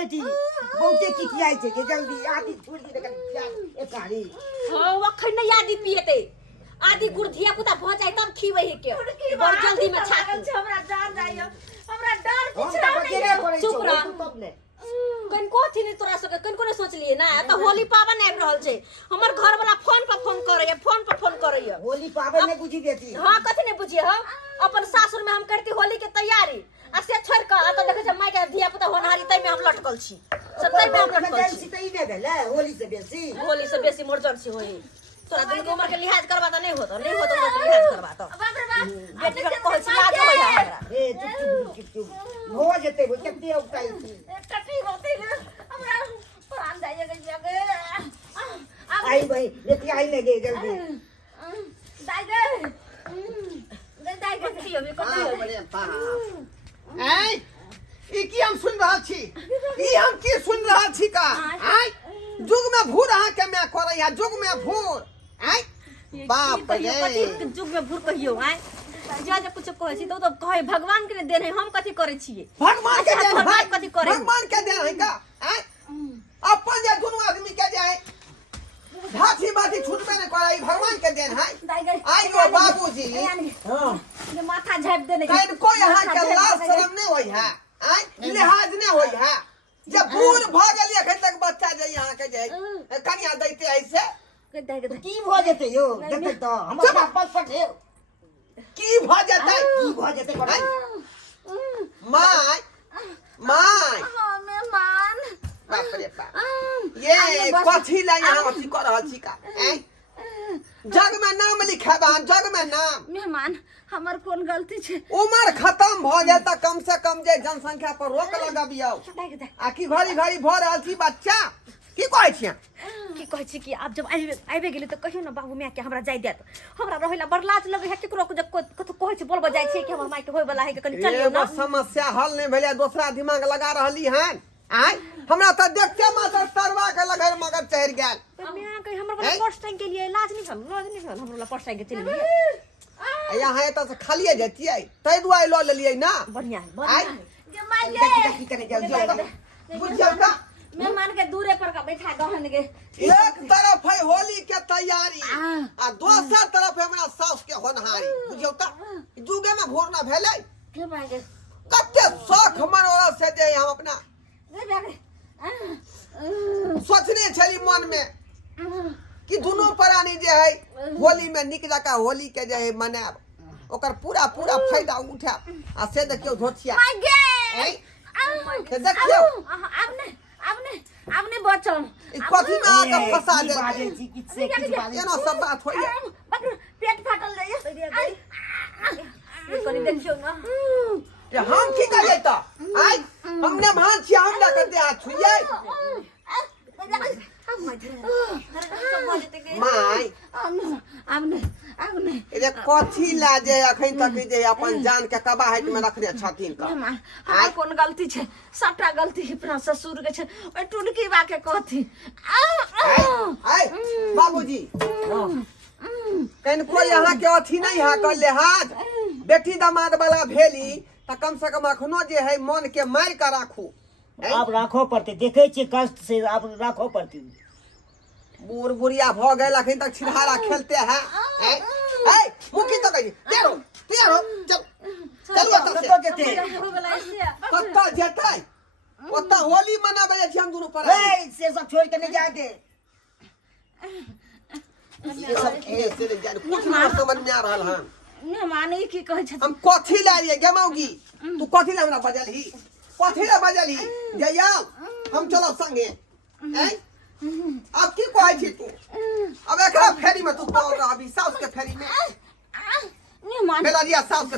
बेटी बहुते किकियाई छे के जल्दी आदि छोड़ दी ए कारी हां वखन नहीं आदि पिएते आदि गुड़ धिया पुता भ जाए तब खीवे है के बड़ जल्दी में छाती हमरा डर जाइयो हमरा डर किछरा नहीं चुप रह कन को थी नहीं तोरा सके कन को ने सोच लिए ना त होली पावन आब रहल छे हमर घर वाला फोन पर फोन करैया होली पावन नहीं बुझी देती हां कथि नहीं बुझिए हम अपन सासुर में हम करती होली के तैयारी आ से छोड़ के आ त देखे छ माय के धिया पुता होनहारी तई में हम लटकल छी सब तई में हम लटकल छी तई ने भेले होली से बेसी मोरजन छी होई तोरा दिन के उम्र के लिहाज करबा त नहीं होत उम्र के लिहाज करबा त बाप रे बाप बेटी के कहै छी लाज होय हमरा ए चुप हो जते वो कते उठाई थी टटी होते हमरा प्राण जाइए जगे आई भाई बेटी आई लगे जल्दी दाई कथि होबे कथि होबे ऐ ई की हम सुन रहल छी ई हम की सुन रहल छी का ऐ जुग में भूर अहाँ के मैं करैया जुग में भूर ऐ बाप रे कथि जुग में भूर कहियो आय जे कुछ कहै छी तो कहे भगवान के देन है हम कथि करै छी भगवान के देन है कथि करै भगवान के देन है का ऐ अपन जे दुनु आदमी के जे भाती भाती छूटबे न कराई भगवान के देन है आइयो बाबूजी हां ये माथा झाप देने कैन को यहाँ के लाज शर्म नहीं होई है ऐ लिहाज नहीं होई है जब बूढ़ भ गेली एखन तक बच्चा जे यहाँ के जे कन्या दैते ऐसे की भ जते यो जते तो हम वापस पठे की भ जते कराई माय माय मेहमान बाप रे बाप ये कथी ला यहाँ अथी कर रहल छी का ऐ जग में नाम लिखाबा जग में नाम मेहमान हमर कोन गलती छे उम्र खत्म भ गेल त कम से कम जे जनसंख्या पर रोक लगाबियौ आ की घड़ी घड़ी भ रहल छी बच्चा की कहै छी की कहै छी कि आप जब आइबे गेली त कहियो न बाबू माय के हमरा जाय देत हमरा रहैला बड़ लाज लगे है केकरो को कथु कहै छी बोलबो जाय छी कि हमर माय के होय वाला है कि कनी चलियो ना समस्या हल नहीं भेले दूसरा दिमाग लगा रहली हन आय हमरा त देखते मात्र तरवा के लगैर मगर चढ़ गेल मैं कहि हमर वाला पर्स टाइम के लिए लाज नहीं भेल हमर वाला पर्स टाइम के चली गेल यहाँ एत से खालिए जतियै तै दुआरे ल लेलियै ना बढ़िया आय जे माय की करे जल्दी बुझियौ का मेहमान के दूरे पर का बैठा गहन के एक तरफ है होली के तैयारी आ दोसर तरफ है हमरा सास के होनहारी बुझियौ त जुगे में भोर ना भेलै के भाई के कते शौक मनोरथ से जे हम अपना सोचने छली मन में कि दोनों प्राणी जे है होली में निक जका होली के जे है मनाब ओकर पूरा पूरा फायदा उठाब आ से देखियो धोतिया माय से देखियो आपने बचल ई कथी में आके फंसा दे बाजे छी किसे की बाजे एना सब बात होइए पेट फाटल जाइए ये कनी देखियो ना ये हम की कर लेता आय हमने भान छी हम ना करते हाथ छुइए माय आपने ए कथी ला जे अखन तक जे अपन जान के कबाहट में रखने छथिन का हमरा कोन गलती छे सबटा गलती अपना ससुर के छे ओइ टुनकी बा के कथी आय बाबूजी कन कोई यहाँ के अथी नहीं है कर लेहाज बेटी दामाद वाला भेली त कम से कम अखनो जे है मन के मार के राखू आप राखो पड़ते देखे छी कष्ट से आप राखो पड़ती बूढ़ बुढ़िया भ गेल अखन तक छिरहारा खेलते हैं ए मुखी तो कही तेरो चल चलो कतो जते कत्ता जेतै ओत्ता होली मनाबे छी हम दोनों पर ए से सब छोड़ के नहीं जाते ये सब से जान कुछ ना समझ में आ रहल हन मेहमान ई की कहै छथि हम कथी लाइए गेमौगी तू कथी ला हमरा बजलही कथी ला बजलही जइया हम चलो संगे हैं अब की कहै छी तू अब एकरा फेरी में तू पड़ रहा अभी साउस के फेरी में मेहमान बेला दिया साउस के